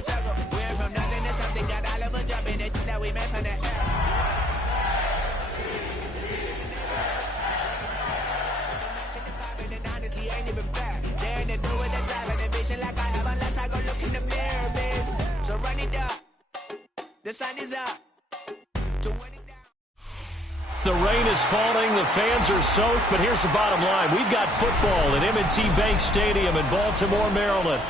full circle. We're from nothing to something, got all of us jumping it that we met from the air. And honestly, ain't even bad. Daring to do it, the drive and the vision like I have, unless I go look in the mirror, babe. So run it up. The sun is up. To win it down. The rain is falling, the fans are soaked, but here's the bottom line. We've got football at M&T Bank Stadium in Baltimore, Maryland.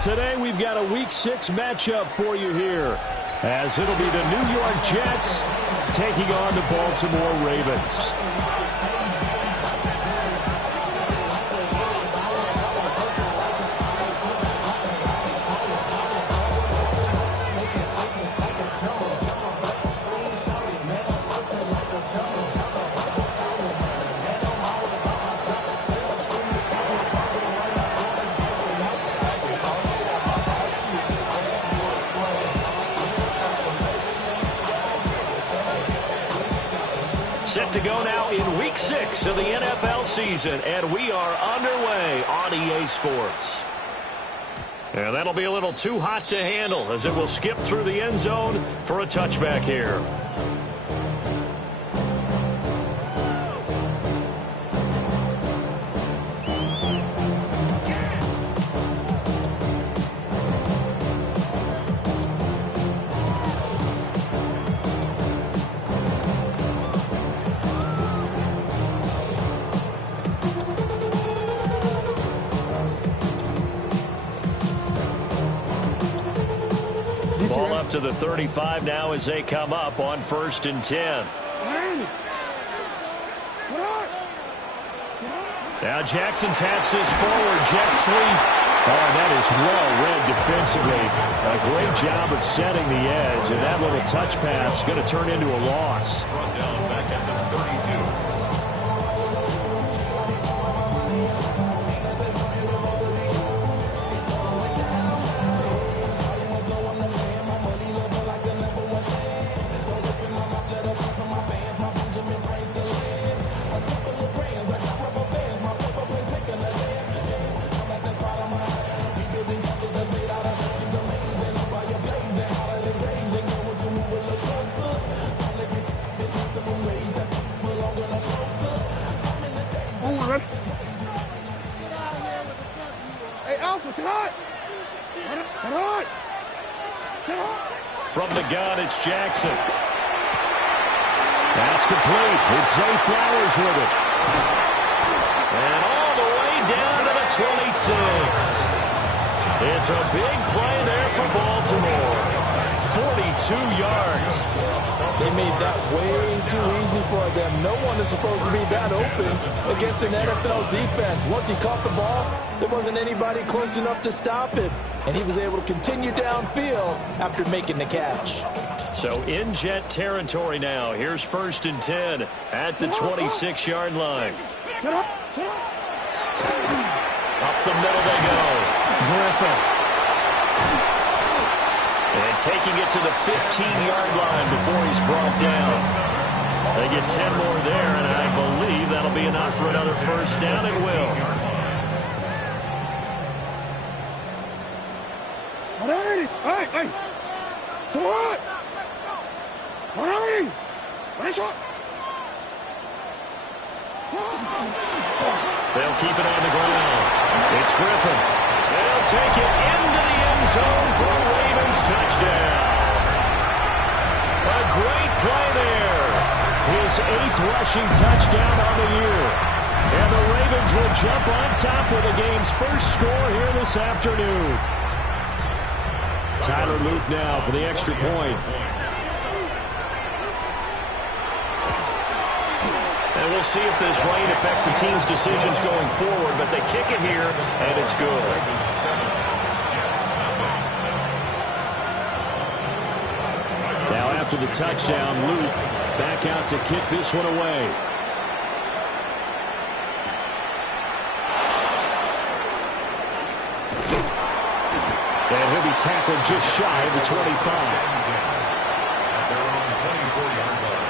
Today we've got a Week 6 matchup for you here, as it'll be the New York Jets taking on the Baltimore Ravens. Set to go now in Week 6 of the NFL season, and we are underway on EA Sports. And that'll be a little too hot to handle as it will skip through the end zone for a touchback here. Ball up to the 35 now as they come up on 1st and 10. Now Jackson taps this forward, jet sweep. Oh, that is well read defensively. A great job of setting the edge, and that little touch pass is going to turn into a loss. Brought down back at number 32. From the gun, it's Jackson. That's complete. It's Zay Flowers with it. And all the way down to the 26. It's a big play there for Baltimore. 42 yards. They made that way too easy for them. No one is supposed to be that open against an NFL defense. Once he caught the ball, there wasn't anybody close enough to stop it. And he was able to continue downfield after making the catch. So in Jet territory now. Here's 1st and 10 at the 26-yard line. Up the middle they go. Griffin. And taking it to the 15-yard line before he's brought down. They get 10 more there, and I believe that'll be enough for another first down. It will. They'll keep it on the ground. It's Griffin. They'll take it into the end zone for a Ravens touchdown. A great play there. His 8th rushing touchdown on the year. And the Ravens will jump on top with the game's first score here this afternoon. Tyler Luke now for the extra point. And we'll see if this rain affects the team's decisions going forward, but they kick it here, and it's good. Now after the touchdown, Luke back out to kick this one away. And he'll be tackled just shy of the 25. They're on the 24-yard line.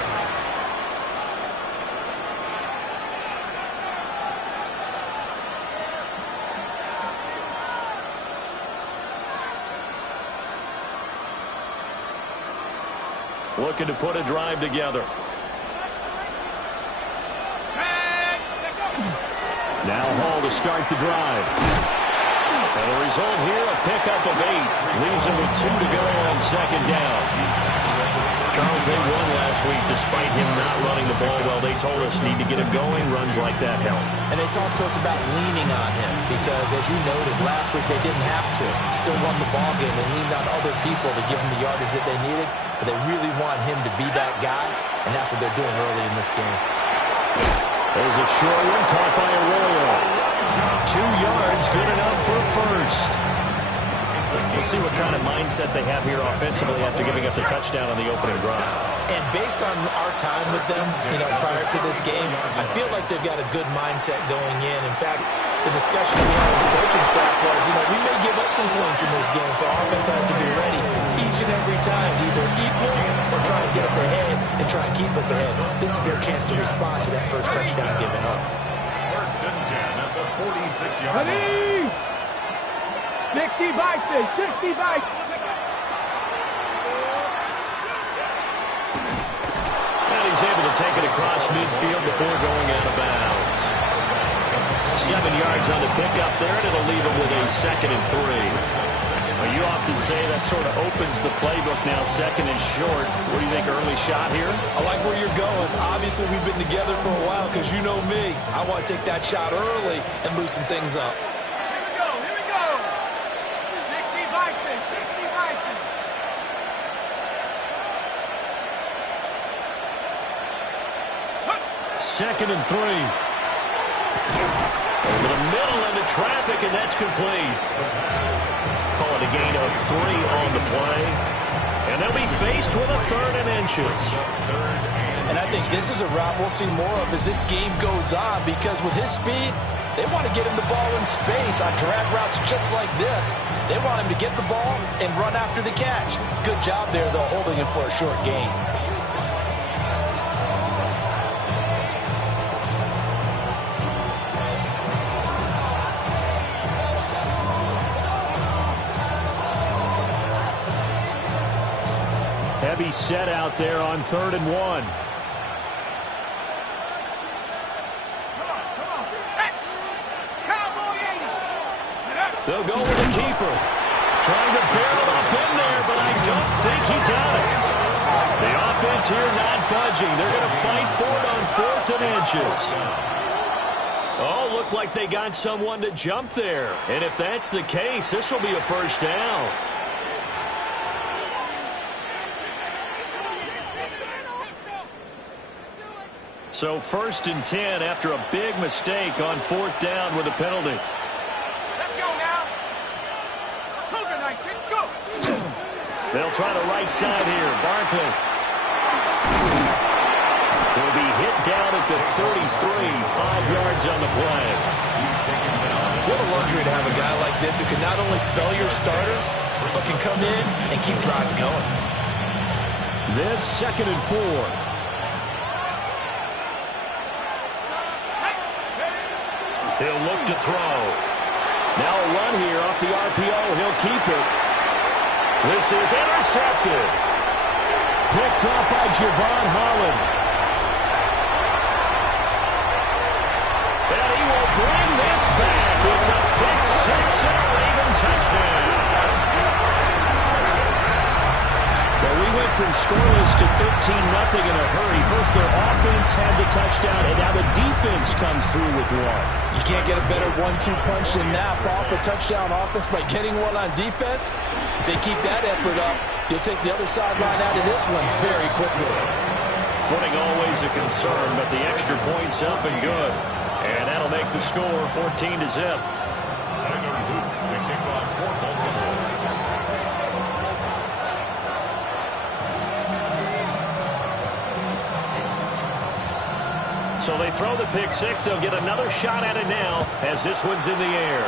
looking to put a drive together. Now Hall to start the drive. And the result here, a pickup of 8. Leaves him with 2 to go on second down. Charles, they won last week despite him not running the ball well. They told us need to get him going. Runs like that help. And they talked to us about leaning on him because, as you noted, last week they didn't have to. Still won the ball game. They leaned on other people to give them the yardage that they needed, but they really want him to be that guy, and that's what they're doing early in this game. There's a short one caught by Arroyo. 2 yards, good enough for a first. We'll see what kind of mindset they have here offensively after giving up the touchdown on the opening drive. And based on our time with them, prior to this game, I feel like they've got a good mindset going in. In fact, the discussion we had with the coaching staff was, we may give up some points in this game, so our offense has to be ready each and every time to either equal or try and get us ahead and try and keep us ahead. This is their chance to respond to that first touchdown given up. First and 10 at the 46-yard line. 60 Bison, 60 Bison. And he's able to take it across midfield before going out of bounds. 7 yards on the pickup there, and it'll leave him with a 2nd and 3. Well, you often say that sort of opens the playbook now, 2nd and short. What do you think, early shot here? I like where you're going. Obviously, we've been together for a while because you know me. I want to take that shot early and loosen things up. Here we go. 60 Bison, 60 Bison. Second and 3. Over the middle into traffic, and that's complete. Call it a gain of 3 on the play. And they'll be faced with a 3rd and inches. And I think this is a route we'll see more of as this game goes on because with his speed, they want to get him the ball in space on drag routes just like this. They want him to get the ball and run after the catch. Good job there, though, holding him for a short gain. Heavy set out there on 3rd and 1. They'll go with the keeper. Trying to barrel up in there, but I don't think he got it. The offense here not budging. They're going to fight for it on 4th and inches. Oh, looked like they got someone to jump there. And if that's the case, this will be a first down. So 1st and 10 after a big mistake on 4th down with a penalty. Let's go now. Cougar Knights, let's go. They'll try the right side here. Barkley. He'll be hit down at the 33, 5 yards on the play. What a luxury to have a guy like this who can not only spell your starter, but can come in and keep drives going. This 2nd and 4. He'll look to throw. Now a run here off the RPO. He'll keep it. This is intercepted. Picked up by Javon Holland. And he will bring this back. It's a pick 6 and a Raven touchdown. Well, we went from scoreless to 13-0 in a hurry. First, their offense had the touchdown, and now the defense comes through with one. You can't get a better 1-2 punch than that. Off a touchdown offense by getting one on defense. If they keep that effort up, you'll take the other sideline out of this one very quickly. Footing always a concern, but the extra point's up and good. And that'll make the score 14-0. So they throw the pick 6. They'll get another shot at it now as this one's in the air.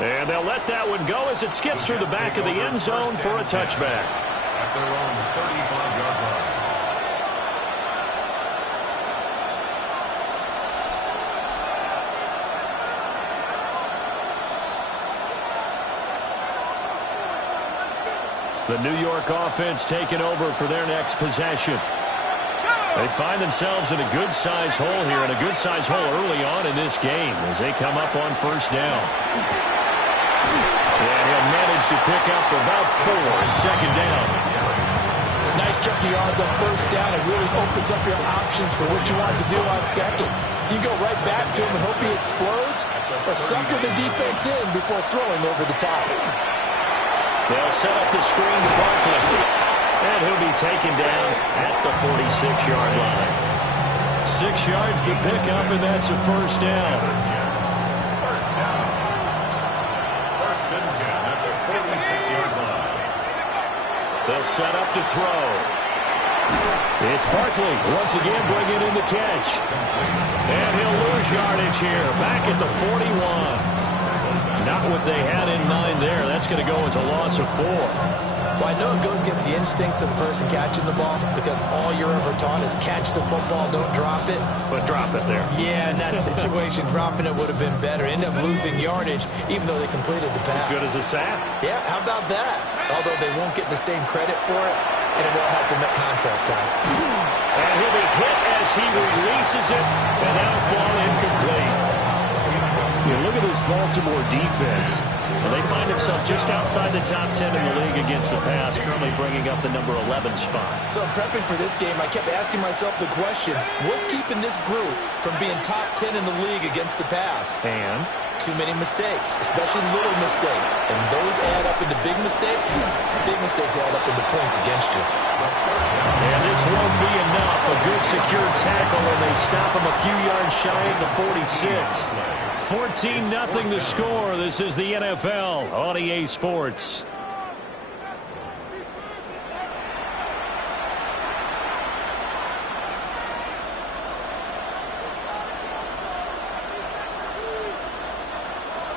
And they'll let that one go as it skips through the back of the end zone for a touchback. At their own 35-yard line. The New York offense taking over for their next possession. They find themselves in a good-sized hole here, and a good-sized hole early on in this game as they come up on first down. And he'll manage to pick up about 4 in second down. Nice chunk of yards on first down. It really opens up your options for what you want to do on second. You go right back to him and hope he explodes, or sucker the defense in before throwing over the top. They'll set up the screen to Barkley. And he'll be taken down at the 46-yard line. 6 yards to pick up, and that's a first down. First down. First and 10 at the 46-yard line. They'll set up to throw. It's Barkley once again bringing in the catch. And he'll lose yardage here, back at the 41. Not what they had in mind there. That's going to go as a loss of 4. Well, I know it goes against the instincts of the person catching the ball because all you're ever taught is catch the football, don't drop it. But drop it there. Yeah, in that situation, dropping it would have been better. End up losing yardage, even though they completed the pass. As good as a sack. Yeah, how about that? Although they won't get the same credit for it, and it won't help them at contract time. And he'll be hit as he releases it, and that'll fall incomplete. You look at this Baltimore defense. Well, they find themselves just outside the top 10 in the league against the pass, currently bringing up the number 11 spot. So prepping for this game, I kept asking myself the question, what's keeping this group from being top 10 in the league against the pass? And? Too many mistakes, especially little mistakes. And those add up into big mistakes. Big mistakes add up into points against you. And this won't be enough. A good secure tackle, and they stop him a few yards shy of the 46. 14-0 the score. This is the NFL on EA Sports.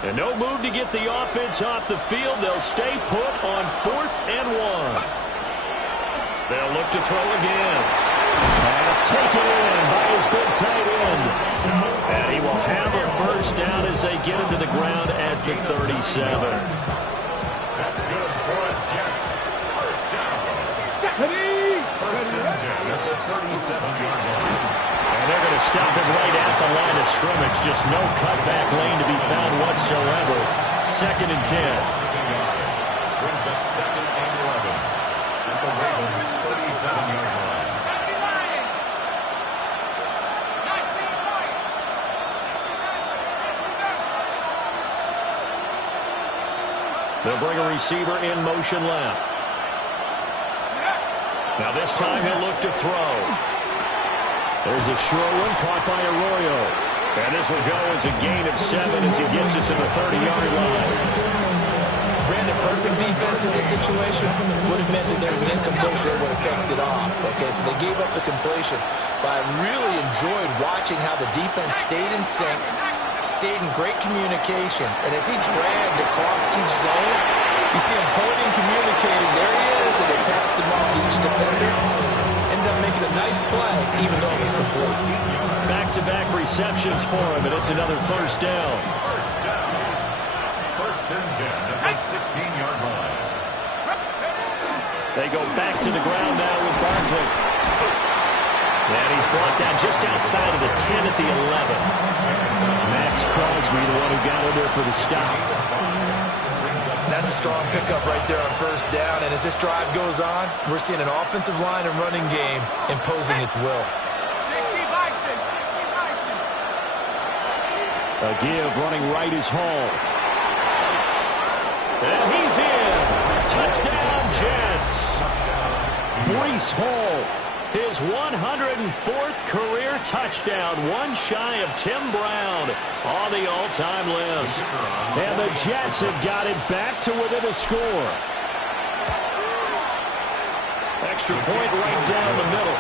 And no move to get the offense off the field. They'll stay put on 4th and 1. They'll look to throw again. Pass taken in by his big tight end. And he will have a first down as they get him to the ground at the 37. That's good for the Jets. First down. First and 10 at the 37-yard line. And they're going to stop him right at the line of scrimmage. Just no cutback lane to be found whatsoever. 2nd and 10. Brings up 2nd and 11 at the Ravens' 37-yard line. They'll bring a receiver in motion left. Now this time he'll look to throw. There's a short one caught by Arroyo. And this will go as a gain of 7 as he gets it to the 30-yard line. Brandon, perfect defense in this situation would have meant that there was an incompletion that would have picked it off. Okay, so they gave up the completion. But I really enjoyed watching how the defense stayed in sync, stayed in great communication. And as he dragged across each zone, you see him pointing, communicating. There he is, and they passed him off to each defender. Ended up making a nice play, even though it was complete. Back-to-back receptions for him, and it's another first down. First down. First and 10 at the 16-yard line. They go back to the ground now with Barkley. And he's brought down just outside of the 10 at the 11. Max Crosby, the one who got in there for the stop. That's a strong pickup right there on first down. And as this drive goes on, we're seeing an offensive line and running game imposing its will. 60 Bison, 60 Bison. A give running right is Hall. And he's in. Touchdown, Jets. Breece Hall, his 104th career touchdown, one shy of Tim Brown on the all-time list. And the Jets have got it back to within a score. Extra point right down the middle.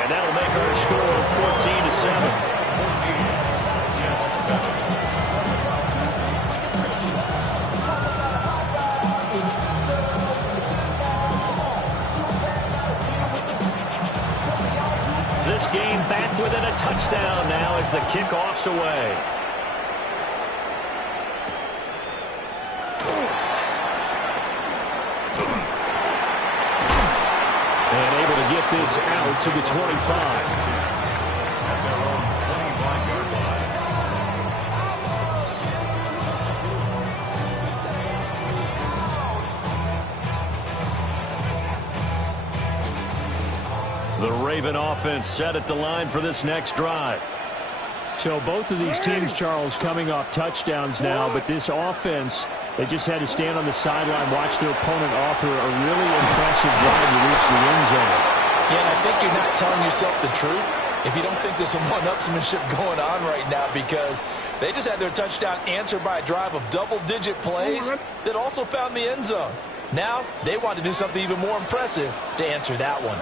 And that'll make our score 14-7. This game back within a touchdown now as the kickoff's away. this out to the 25. At their own 25-yard line. The Raven offense set at the line for this next drive. So both of these teams, Charles, coming off touchdowns now, but this offense, they just had to stand on the sideline, watch their opponent author a really impressive drive to reach the end zone. Yeah, and I think you're not telling yourself the truth if you don't think there's some one-upsmanship going on right now, because they just had their touchdown answered by a drive of double-digit plays that also found the end zone. Now they want to do something even more impressive to answer that one.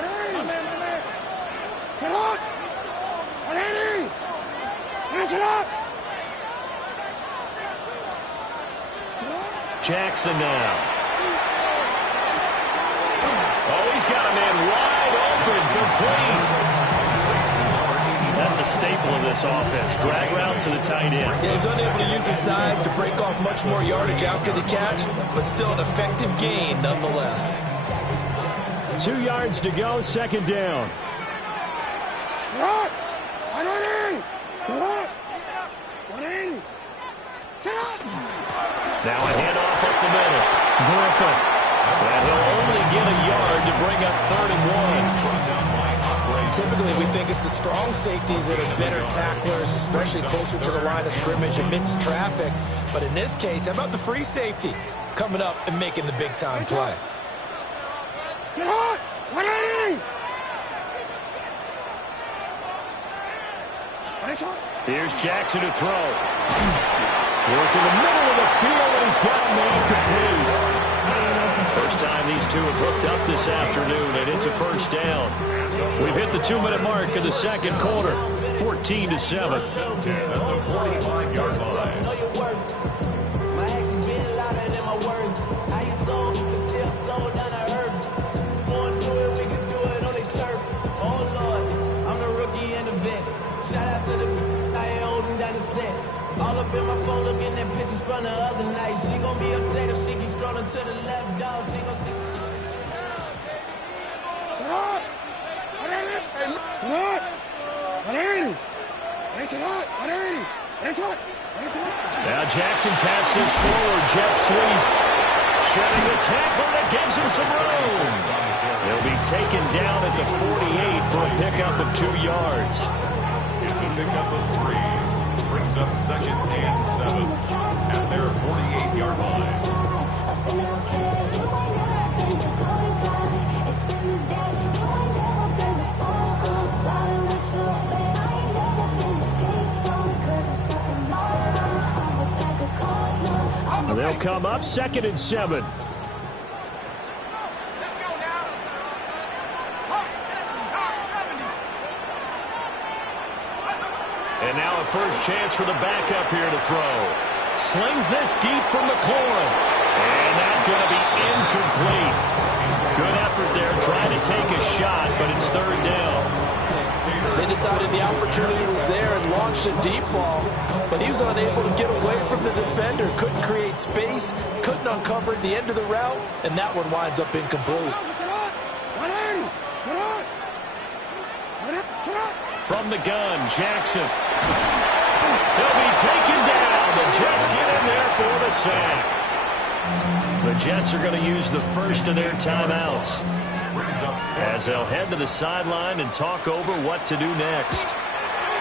Jackson now. Oh, he's got a man wide open, complete. That's a staple of this offense. Drag route to the tight end. Yeah, he was unable to use his size to break off much more yardage after the catch, but still an effective gain nonetheless. 2 yards to go, second down. Now a handoff up the middle. Griffin. And he'll only get a yard to bring up 3rd and 1. Typically, we think it's the strong safeties that are better tacklers, especially closer to the line of scrimmage amidst traffic. But in this case, how about the free safety coming up and making the big-time play? Here's Jackson to throw. Work in the middle of the field, and he's got a man complete. First time these two have hooked up this afternoon, and it's a first down. We've hit the 2-minute mark of the second quarter, 14-7. At the 45-yard line. All up in my phone looking at pictures from the other night. She gon' be upset if she keeps scrolling to the left, dog. She gon' see Now Jackson taps his forward jet sweep. Shedding the tackle that gives him some room. He'll be taken down at the 48 for a pickup of 2 yards. It's a pickup of 3. Brings up 2nd and 7 at their 48-yard line. They'll come up 2nd and 7. And now a first chance for the backup here to throw. Slings this deep from McLaurin. And that's going to be incomplete. Good effort there, trying to take a shot, but it's 3rd down. They decided the opportunity was there and launched a deep ball, but he was unable to get away from the defender. Couldn't create space, couldn't uncover the end of the route, and that one winds up incomplete. From the gun, Jackson. He'll be taken down. The Jets get in there for the sack. The Jets are going to use the first of their timeouts as they'll head to the sideline and talk over what to do next.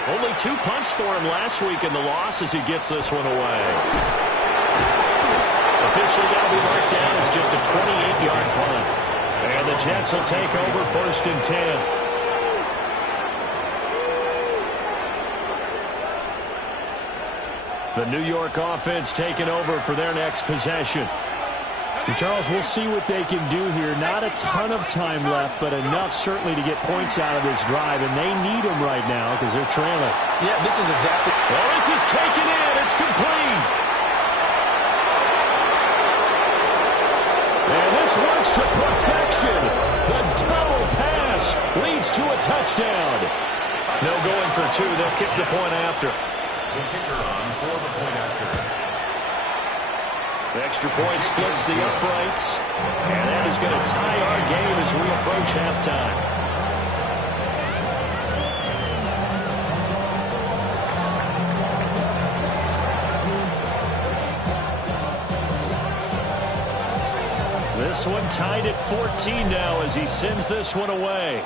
Only 2 punts for him last week in the loss as he gets this one away. Officially that'll be marked down as just a 28-yard punt. And the Jets will take over 1st and 10. The New York offense taking over for their next possession. And Charles, we'll see what they can do here. Not a ton of time left, but enough certainly to get points out of this drive, and they need them right now because they're trailing. Yeah, this is exactly... Well, this is taken in. It's complete. And this works to perfection. The double pass leads to a touchdown. No going for 2. They'll kick the point after. The kicker on for the point after. The extra point splits the uprights, and that is going to tie our game as we approach halftime. This one tied at 14 now as he sends this one away.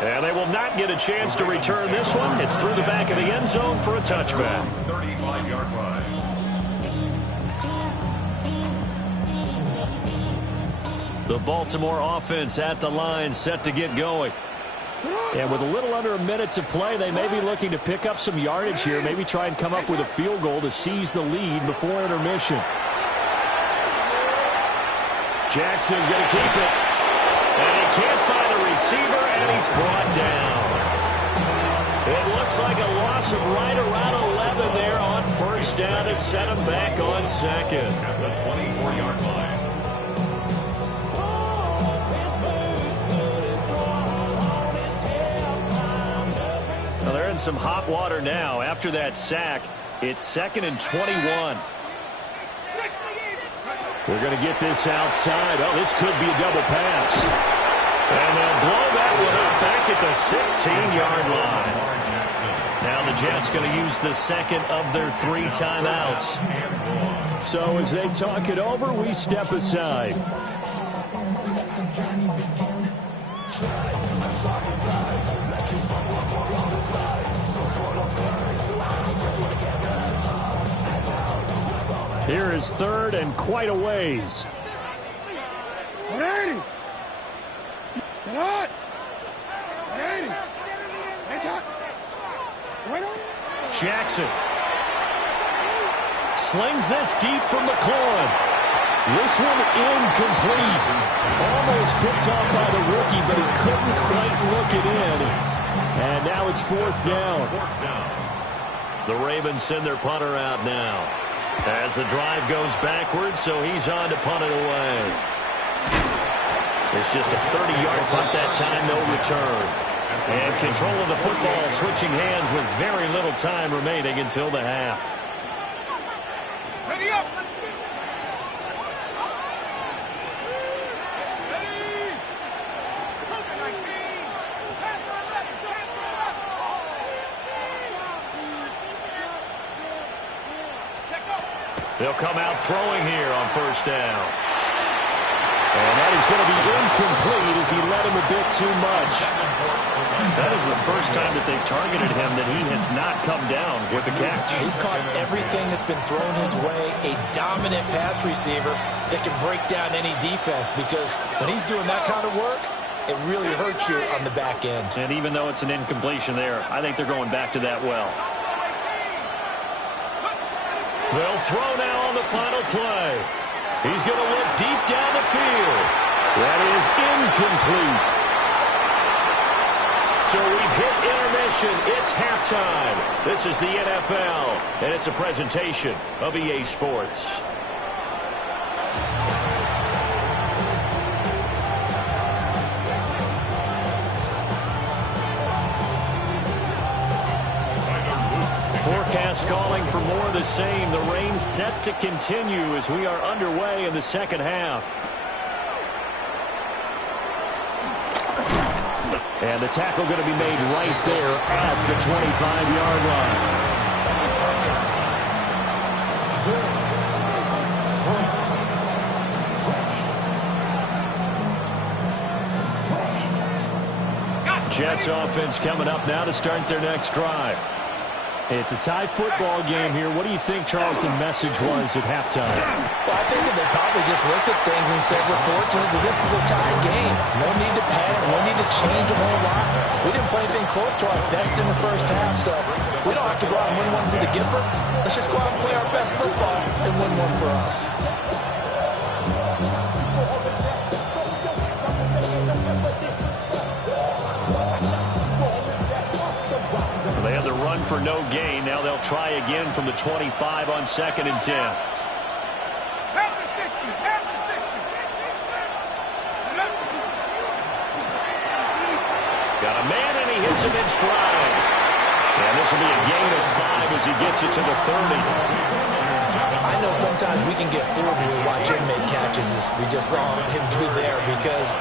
And they will not get a chance to return this one. It's through the back of the end zone for a touchback. 35-yard line. The Baltimore offense at the line, set to get going. And with a little under a minute to play, they may be looking to pick up some yardage here, maybe try and come up with a field goal to seize the lead before intermission. Jackson going to keep it. And he can't find a receiver, and he's brought down. It looks like a loss of right around 11 there on first down to set him back on second. At the 24-yard line. Well, they're in some hot water now. After that sack, it's 2nd and 21. They're going to get this outside. Oh, this could be a double pass. And they'll blow that one up back at the 16-yard line. Now the Jets going to use the second of their 3 timeouts. So as they talk it over, we step aside. Here is 3rd and quite a ways. Jackson slings this deep from McLaurin. This one incomplete. Almost picked off by the rookie, but he couldn't quite look it in. And now it's 4th down. The Ravens send their punter out now. As the drive goes backwards, so he's on to punt it away. It's just a 30-yard punt that time, no return. And control of the football switching hands with very little time remaining until the half. Ready up! They'll come out throwing here on first down. And that is going to be incomplete as he led him a bit too much. That is the first time that they've targeted him that he has not come down with a catch. He's caught everything that's been thrown his way. A dominant pass receiver that can break down any defense, because when he's doing that kind of work, it really hurts you on the back end. And even though it's an incompletion there, I think they're going back to that well. They'll throw now on the final play. He's going to look deep down the field. That is incomplete. So we've hit intermission. It's halftime. This is the NFL, and it's a presentation of EA Sports. Forecast calling for more of the same. The rain set to continue as we are underway in the second half. And the tackle going to be made right there at the 25-yard line. Jets offense coming up now to start their next drive. It's a tie football game here. What do you think, Charles, the message was at halftime? Well, I think that they probably just looked at things and said, we're fortunate that this is a tie game. No need to panic. No need to change a whole lot. We didn't play anything close to our best in the first half, so we don't have to go out and win one for the Gipper. Let's just go out and play our best football and win one for us. They had the run for no gain. Now they'll try again from the 25 on 2nd and 10. Half the 60, half the 60. Got a man, and he hits him in stride. And this will be a gain of 5 as he gets it to the 30. I know sometimes we can get fooled when we watch him make catches, as we just saw him do there, because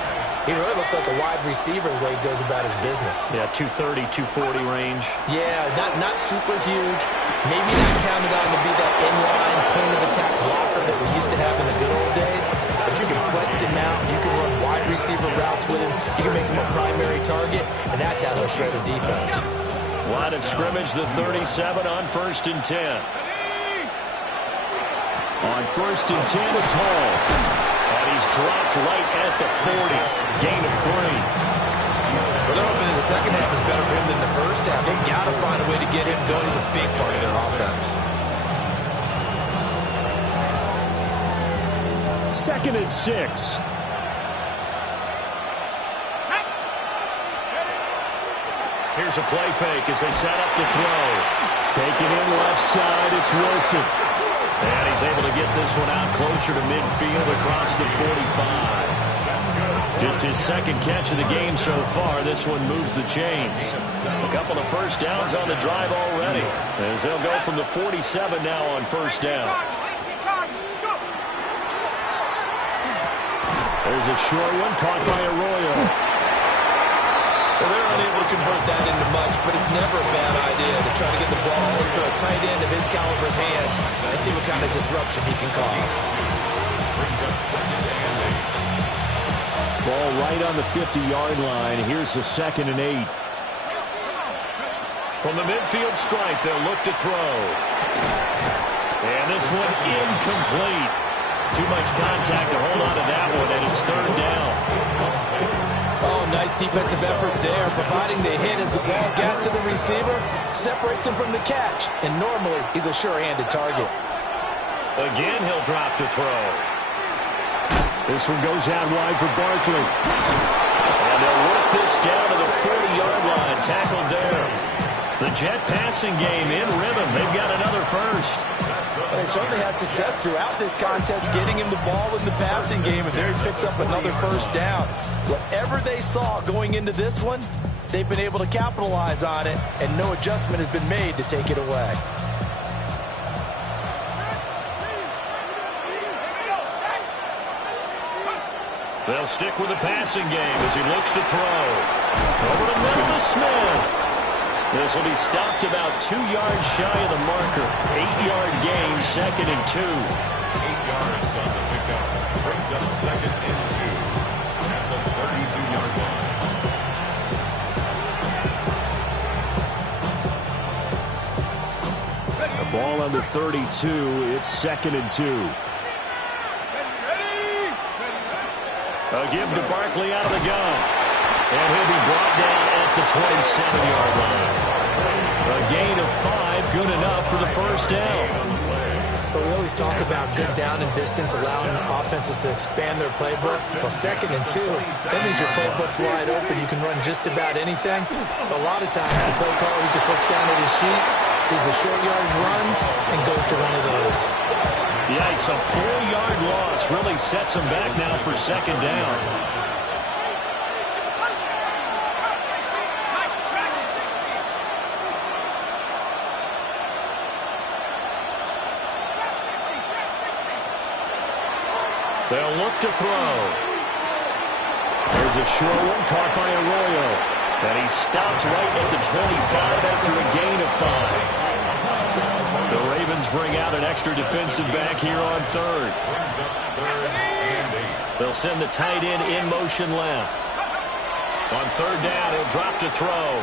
he really looks like a wide receiver the way he goes about his business. Yeah, 230, 240 range. Yeah, not super huge. Maybe not counted on to be that inline point of attack blocker that we used to have in the good old days, but you can flex him out. You can run wide receiver routes with him. You can make him a primary target, and that's how he'll shred a defense. Line of scrimmage, the 37 on 1st and 10. On 1st and 10, it's Hall. And he's dropped right at the 40. Gain of 3. Well, they're hoping that the second half is better for him than the first half. They've got to find a way to get him going. He's a big part of their offense. 2nd and 6. Here's a play fake as they set up to throw. Taking in left side, it's Wilson. And he's able to get this one out closer to midfield across the 45. Just his second catch of the game so far. This one moves the chains. A couple of first downs on the drive already, as they'll go from the 47 now on 1st down. There's a short one caught by Arroyo. Well, they're unable to convert that into much, but it's never a bad idea to try to get the ball into a tight end of his caliber's hands and see what kind of disruption he can cause. Ball right on the 50-yard line. Here's the 2nd and 8. From the midfield stripe, they'll look to throw. And this one incomplete. Too much contact to hold on to that one, and it's 3rd down. Oh, nice defensive effort there, providing the hit as the ball got to the receiver, separates him from the catch, and normally he's a sure-handed target. Again, he'll drop to throw. This one goes out wide for Barkley. And they'll work this down to the 40-yard line, tackled there. The Jet passing game in rhythm. They've got another first. They certainly had success throughout this contest getting him the ball in the passing game, and there he picks up another first down. Whatever they saw going into this one, they've been able to capitalize on it, and no adjustment has been made to take it away. They'll stick with the passing game as he looks to throw. Over the middle to Smith. This will be stopped about 2 yards shy of the marker. 8-yard gain, 2nd and 2. 8 yards on the pickup. Brings up 2nd and 2 at the 32-yard line. A ball on the 32. It's 2nd and 2. A give to Barkley out of the gun. And he'll be brought down at the 27-yard line. A gain of 5, good enough for the first down. But we always talk about good down and distance, allowing offenses to expand their playbook. Well, 2nd and 2, that means your playbook's wide open. You can run just about anything. But a lot of times, the play caller, he just looks down at his sheet, sees the short yardage runs, and goes to one of those. Yikes, a 4-yard loss really sets him back now for 2nd down. They'll look to throw. There's a short one caught by Arroyo. And he stopped right at the 25 after a gain of 5. The Ravens bring out an extra defensive back here on 3rd. They'll send the tight end in motion left. On 3rd down, he'll drop to throw.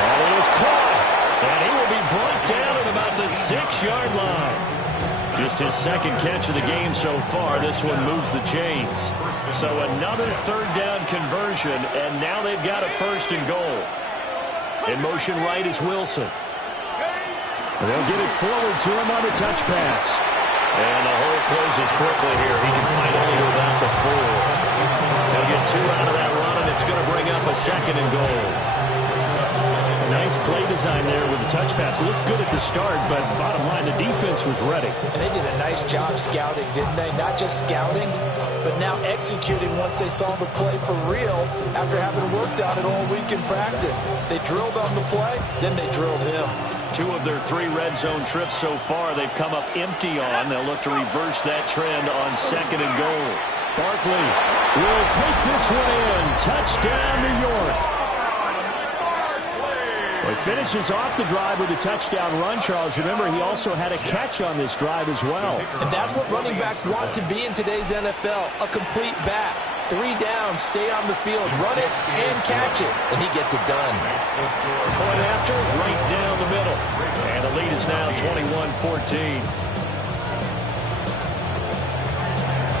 And it is caught. And he will be brought down at about the 6-yard line. Just his 2nd catch of the game so far. This one moves the chains. So another 3rd down conversion, and now they've got a 1st and goal. In motion right is Wilson. They'll get it forward to him on the touch pass. And the hole closes quickly here. He can fight only without the 4. They'll get 2 out of that run, and it's going to bring up a 2nd and goal. Nice play design there with the touch pass. Looked good at the start, but bottom line, the defense was ready. And they did a nice job scouting, didn't they? Not just scouting, but now executing once they saw the play for real after having worked on it all week in practice. They drilled on the play, then they drilled him. 2 of their 3 red zone trips so far they've come up empty on. They'll look to reverse that trend on 2nd and goal. Barkley will take this one in. Touchdown, New York. Well, he finishes off the drive with a touchdown run, Charles. Remember, he also had a catch on this drive as well. And that's what running backs want to be in today's NFL, a complete back. 3 down, stay on the field, run it, and catch it. And he gets it done. Point after, right down the middle. And the lead is now 21-14.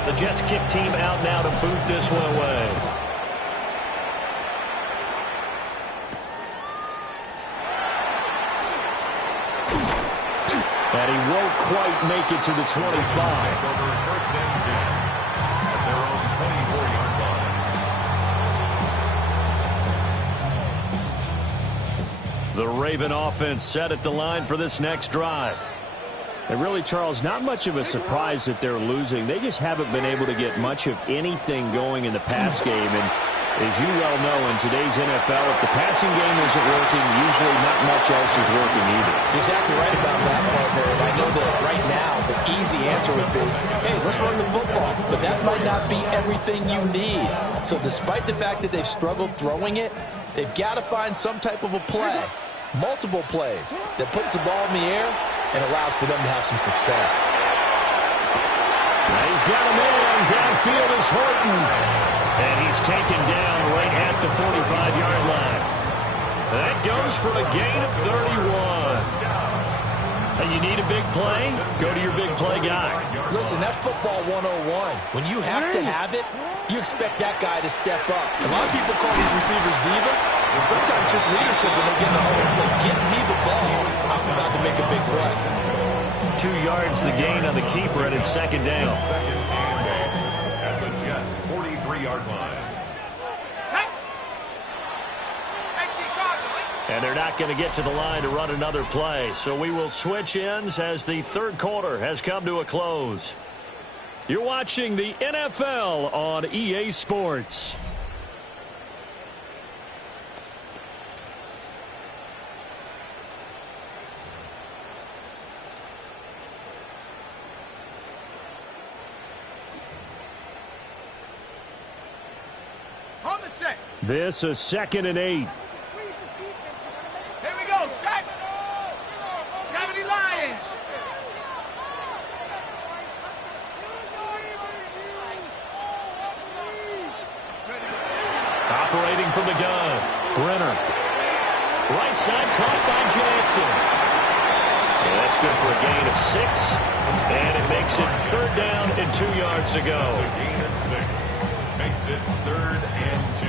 The Jets kick team out now to boot this one away. And he won't quite make it to the 25. First and 10 at their own 24-yard line. The Raven offense set at the line for this next drive. And really, Charles, not much of a surprise that they're losing. They just haven't been able to get much of anything going in the pass game. And as you well know, in today's NFL, if the passing game isn't working, usually not much else is working either. You're exactly right about that, partner. And I know that right now the easy answer would be, hey, let's run the football. But that might not be everything you need. So despite the fact that they've struggled throwing it, they've got to find some type of a play, multiple plays, that puts the ball in the air and allows for them to have some success. Now he's got him in. Downfield is Horton. And he's taken down right at the 45-yard line. That goes for a gain of 31. And you need a big play? Go to your big play guy. Listen, that's football 101. When you have to have it, you expect that guy to step up. A lot of people call these receivers divas. Sometimes just leadership when they get in the hole and say, get me the ball. I'm about to make a big play. 2 yards the gain on the keeper, and it's second down. Second and 8 at the Jets' 43-yard line. And they're not going to get to the line to run another play. So we will switch ends as the third quarter has come to a close. You're watching the NFL on EA Sports. This is 2nd and 8. Here we go, set. 70 Lions. Operating from the gun, Brenner. Right side caught by Jackson. And that's good for a gain of 6. And it makes it 3rd down and 2 yards to go. That's a gain of 6. Makes it 3rd and 2.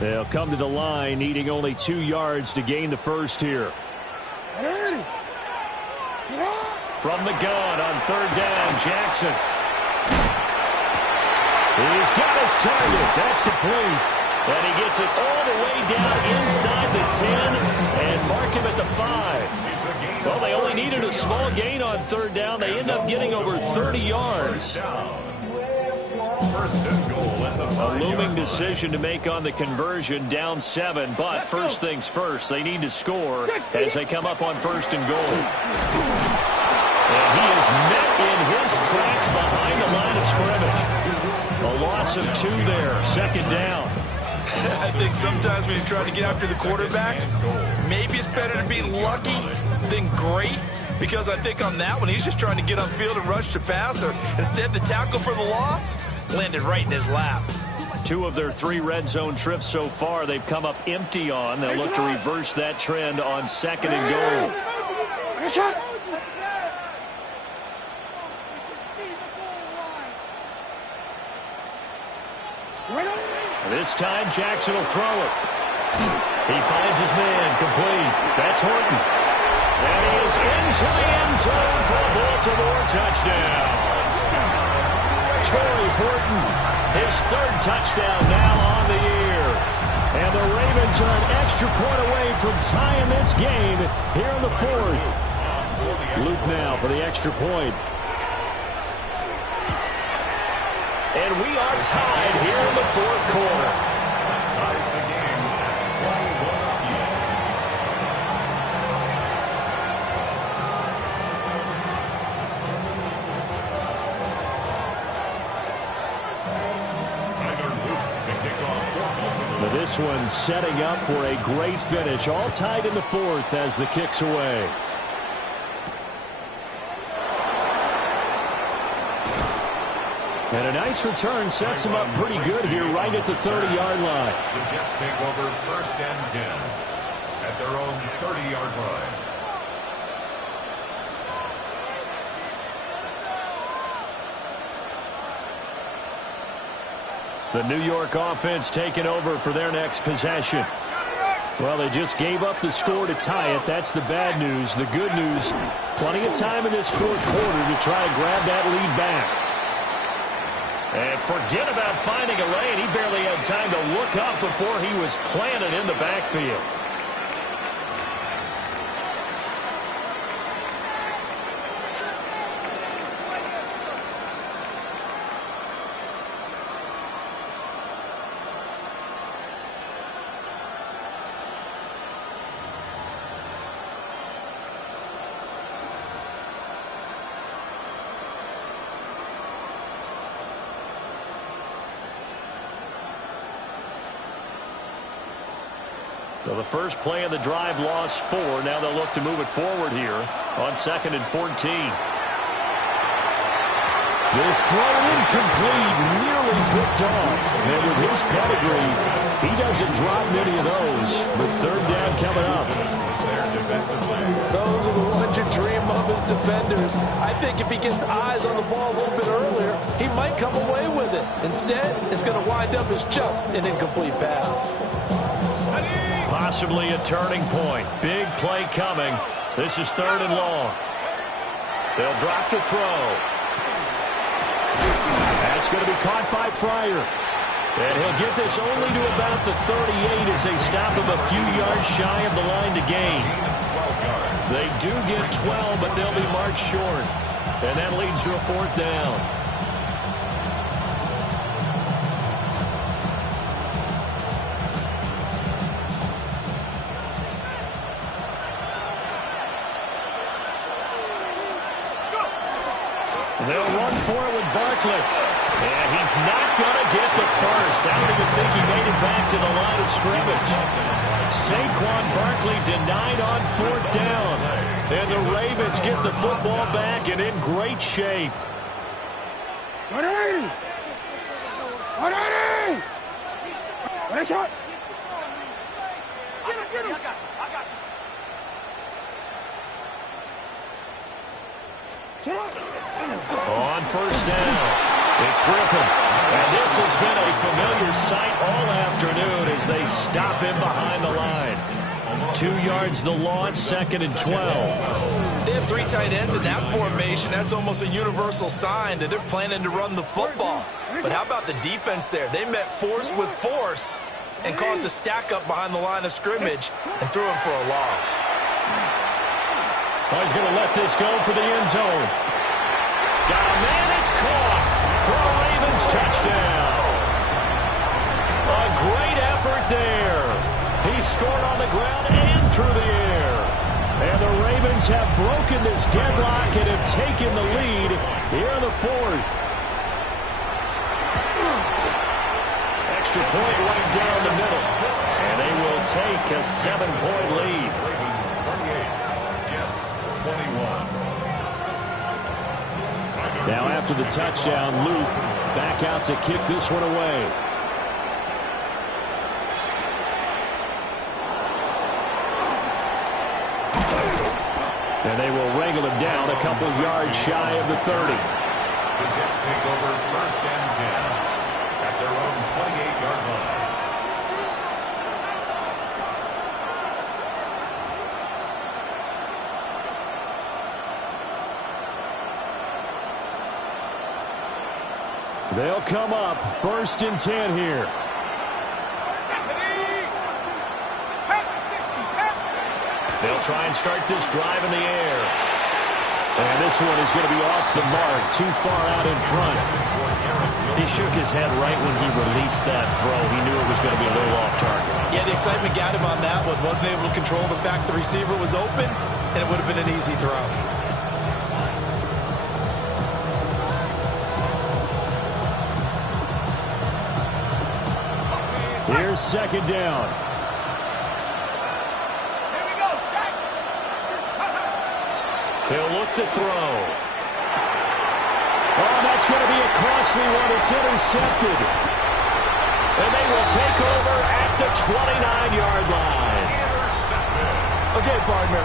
They'll come to the line, needing only 2 yards to gain the first here. From the gun on 3rd down, Jackson. He's got his target. That's complete. And he gets it all the way down inside the 10 and mark him at the 5. Well, they only needed a small gain on 3rd down. They end up getting over 30 yards. First and goal at the 5-yard A looming line. decision to make on the conversion, down 7. But first things first, they need to score as they come up on 1st and goal. And he is met in his tracks behind the line of scrimmage. A loss of 2 there, 2nd down. I think sometimes when you're trying to get after the quarterback, maybe it's better to be lucky than great. Because I think on that one, he's just trying to get upfield and rush the passer. Instead, the tackle for the loss landed right in his lap. 2 of their 3 red zone trips so far, they've come up empty on. They'll look to reverse that trend on 2nd and goal. This time, Jackson will throw it. He finds his man, complete. That's Horton. And he is into the end zone for a Baltimore touchdown. Torrey Horton, his 3rd touchdown now on the year. And the Ravens are an extra point away from tying this game here in the 4th. Luke now for the extra point. And we are tied here in the 4th quarter. Ties the game at 21 apiece. This one setting up for a great finish. All tied in the fourth as the kick's away. And a nice return sets him up pretty good here right at the 30-yard line. The Jets take over 1st and 10 at their own 30-yard line. The New York offense taking over for their next possession. Well, they just gave up the score to tie it. That's the bad news. The good news, plenty of time in this fourth quarter to try and grab that lead back. And forget about finding a lane. He barely had time to look up before he was planted in the backfield. So the first play of the drive lost 4. Now they'll look to move it forward here on 2nd and 14. This throw incomplete, nearly picked off. And with his pedigree, he doesn't drop many of those. But 3rd down coming up. Those are the ones you dream of as defenders. I think if he gets eyes on the ball a little bit earlier, he might come away with it. Instead, it's going to wind up as just an incomplete pass. Possibly a turning point. Big play coming. This is 3rd and long. They'll drop the throw. That's going to be caught by Fryer. And he'll get this only to about the 38 as they stop him a few yards shy of the line to gain. They do get 12, but they'll be marked short. And that leads to a 4th down. They'll run for it with Barkley. And he's not going to get the first. I don't even think he made it back to the line of scrimmage. Saquon Barkley denied on 4th down. And the Ravens get the football back and in great shape. On 1st down, it's Griffin. And this has been a familiar sight all afternoon as they stop him behind the line. 2 yards the loss, 2nd and 12. They have 3 tight ends in that formation. That's almost a universal sign that they're planning to run the football. But how about the defense there? They met force with force and caused a stack up behind the line of scrimmage and threw him for a loss. Oh, he's going to let this go for the end zone. Got a man, it's caught for a Ravens touchdown. A great effort there. He scored on the ground and through the air. And the Ravens have broken this deadlock and have taken the lead here in the 4th. Extra point right down the middle. And they will take a 7-point lead. Ravens 28, Jets 21. Now after the touchdown, Luke back out to kick this one away. And they will wrangle him down a couple yards shy of the 30. The Jets take over 1st and 10 at their own 28-yard line. They'll come up 1st and 10 here. They'll try and start this drive in the air. And this one is going to be off the mark, too far out in front. He shook his head right when he released that throw. He knew it was going to be a little off target. Yeah, the excitement got him on that one. Wasn't able to control the fact the receiver was open, and it would have been an easy throw. Here's second down. Here we go, set. He'll look to throw. Oh, that's going to be a costly one. It's intercepted. And they will take over at the 29-yard line. Okay, partner,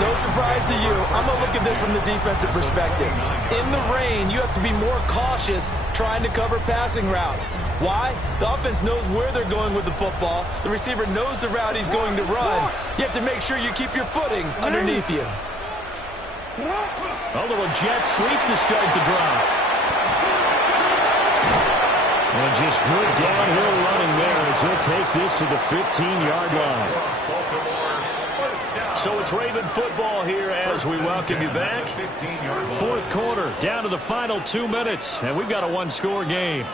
no surprise to you. I'm going to look at this from the defensive perspective. In the rain, you have to be more cautious trying to cover passing routes. Why? The offense knows where they're going with the football. The receiver knows the route he's going to run. You have to make sure you keep your footing underneath you. A little jet sweep to start the drive. And just good downhill running there as he'll take this to the 15-yard line. So it's Raven football here as we welcome you back. Fourth quarter, down to the final 2 minutes, and we've got a one-score game.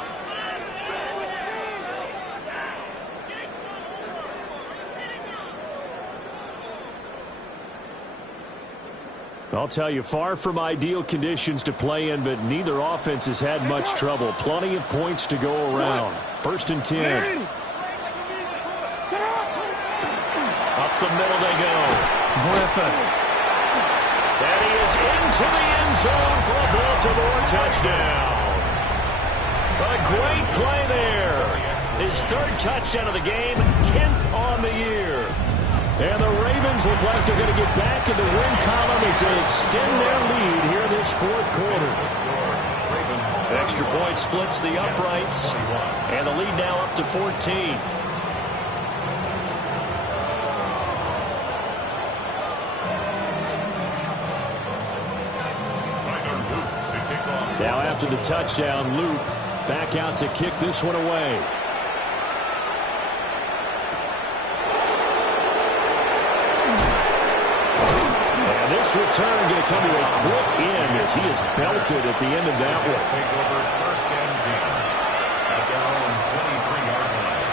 I'll tell you, far from ideal conditions to play in, but neither offense has had much trouble. Plenty of points to go around. First and 10. Up the middle they go. Griffin. And he is into the end zone for a Baltimore touchdown. A great play there. His third touchdown of the game, 10th on the year. And the Ravens look like they're going to get back in the win column as they extend their lead here this fourth quarter. Extra point splits the uprights, and the lead now up to 14. Now after the touchdown, Luke back out to kick this one away. This return going to come to a quick end as he is belted at the end of that one. Take over first and 10 at their own 23-yard line.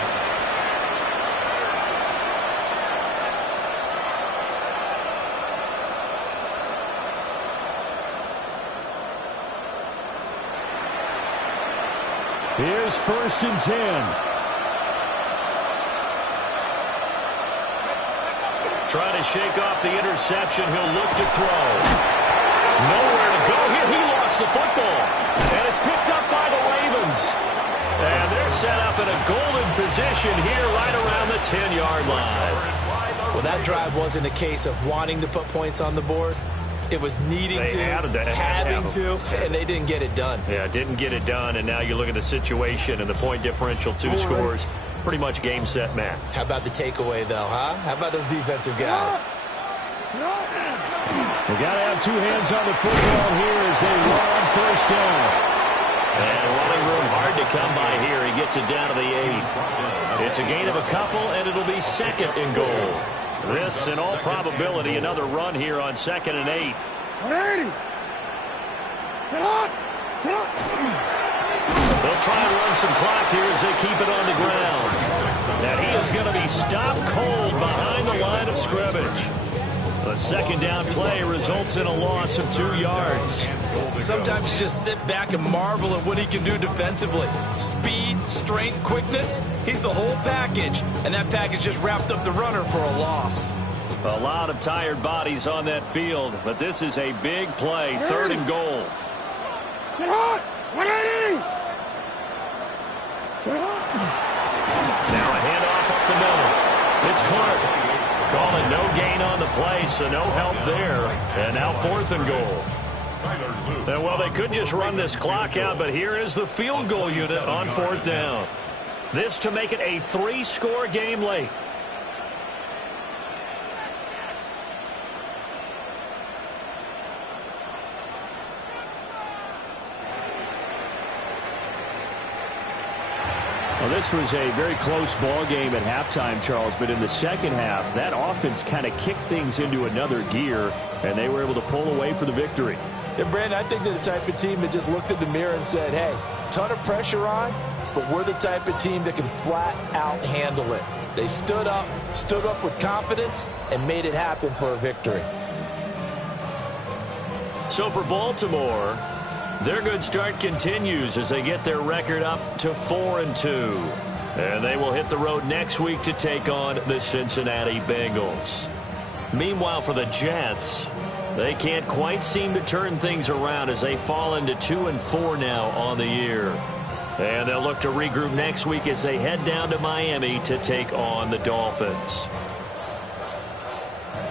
Here's first and 10. Trying to shake off the interception. He'll look to throw. Nowhere to go here. He lost the football. And it's picked up by the Ravens. And they're set up in a golden position here right around the 10-yard line. Well, that drive wasn't a case of wanting to put points on the board. It was needing to, having to, and they didn't get it done. Yeah, didn't get it done, and now you look at the situation and the point differential, 2 scores. Pretty much game, set, match. How about the takeaway, though, huh? How about those defensive guys? We got to have 2 hands on the football here as they run on first down. And running room hard to come by here. He gets it down to the 8. It's a gain of a couple, and it'll be second and goal. This, in all probability, another run here on second and 8. 180. They'll try and run some clock here as they keep it on the ground. Now he is going to be stopped cold behind the line of scrimmage. A second down play results in a loss of 2 yards. Sometimes you just sit back and marvel at what he can do defensively. Speed, strength, quickness, he's the whole package. And that package just wrapped up the runner for a loss. A lot of tired bodies on that field, but this is a big play, third and goal. 180. Now a handoff up the middle. It's Clark. Calling no gain on the play, so no help there. And now fourth and goal. And, well, they could just run this clock out, but here is the field goal unit on fourth down. This to make it a 3-score game late. Well, this was a very close ball game at halftime, Charles, but in the second half, that offense kind of kicked things into another gear, and they were able to pull away for the victory. And, Brandon, I think they're the type of team that just looked in the mirror and said, hey, ton of pressure on, but we're the type of team that can flat out handle it. They stood up with confidence, and made it happen for a victory. So for Baltimore, their good start continues as they get their record up to 4-2. And they will hit the road next week to take on the Cincinnati Bengals. Meanwhile, for the Jets, they can't quite seem to turn things around as they fall into 2-4 now on the year. And they'll look to regroup next week as they head down to Miami to take on the Dolphins.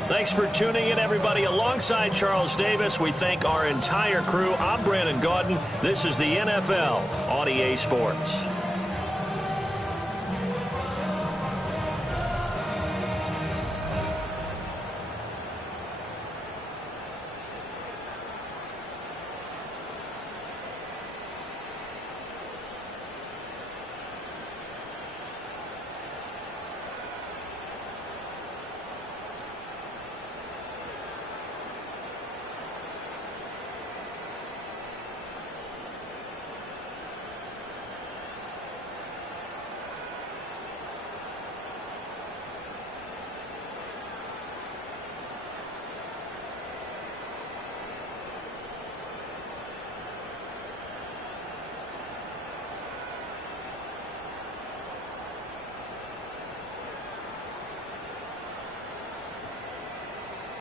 Thanks for tuning in, everybody. Alongside Charles Davis, we thank our entire crew. I'm Brandon Gaudin. This is the NFL on EA Sports.